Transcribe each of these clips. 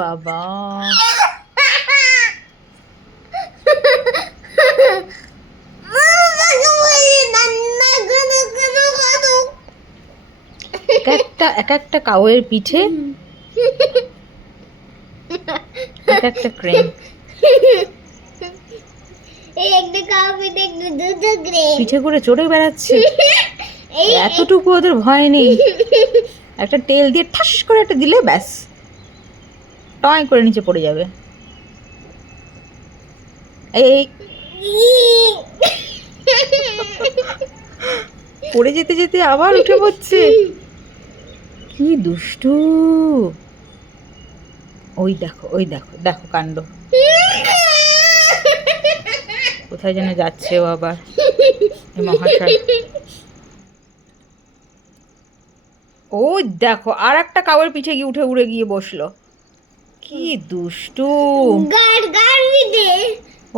বাবা, এক একটা কাউয়ের পিঠে এক একটা ক্রেন। পিঠে করে চড়ে বেড়াচ্ছে, এতটুকু ওদের ভয় নেই। একটা তেল দিয়ে ঠাস করে একটা দিলে ব্যাস টয় করে নিচে পড়ে যাবে। এই পড়ে যেতে যেতে আবার উঠে পড়ছে, কি দুষ্টু। ওই দেখো, ওই দেখো, দেখো কাণ্ড, কোথায় যেন যাচ্ছে ও আবার, মহাশয়। ও দেখো, আর একটা কাউয়ের পিঠে গিয়ে উঠে উড়ে গিয়ে বসলো, কি দুষ্টু।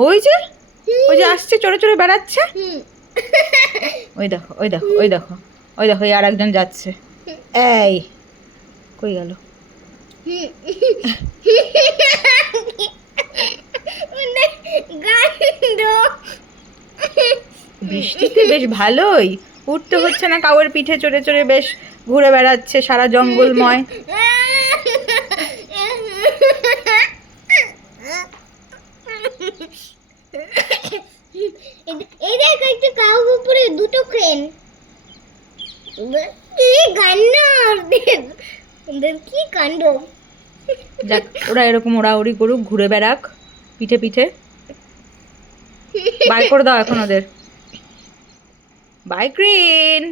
ওই যে, ওই যে আসছে, চড়ে চড়ে বেড়াচ্ছে। ওই দেখো, ওই দেখো, ওই দেখো, ওই দেখো, আর একজন যাচ্ছে। এই কই গেল? বৃষ্টিতে বেশ ভালোই, উঠতে হচ্ছে না কাউয়ের পিঠে চড়ে চড়ে, বেশ ঘুরে বেড়াচ্ছে সারা জঙ্গলময়। এই দেখো, একটা কাউর উপরে দুটো ক্রেন। কি কাণ্ড ওদের, কি কাণ্ড। যাক, ওরা এরকম ওড়াউড়ি করুক, ঘুরে বেড়াক পিঠে পিঠে। বাই করে দাও এখন ওদের। By crane.